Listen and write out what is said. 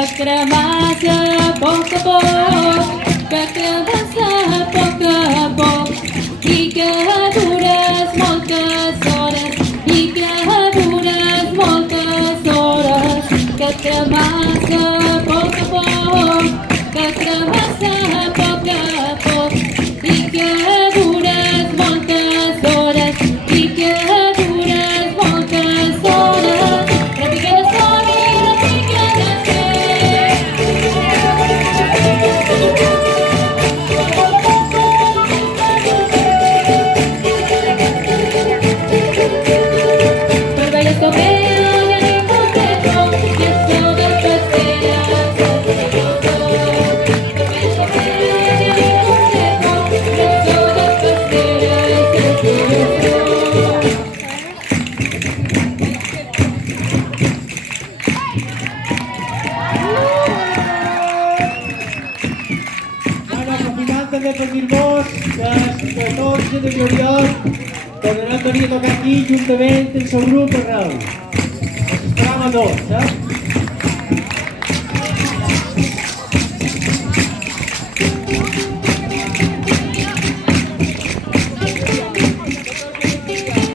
que cremassa a poc, que cremassa a poc, i que dures moltes hores, i que dures moltes hores, que cremassa a poc, que cremassa a poc, i que dures moltes hores, i que dures moltes hores. Repiquen el sol i repiquen el per bella scopera i ningú té por, que sono pasteras per bella scopera i ningú té por, que sono pasteras Bueno, aprofitant també per dir-vos que el 14 de juliol tornaran a venir a tocar aquí juntament amb el seu grup Arreu. Els esperam a tots,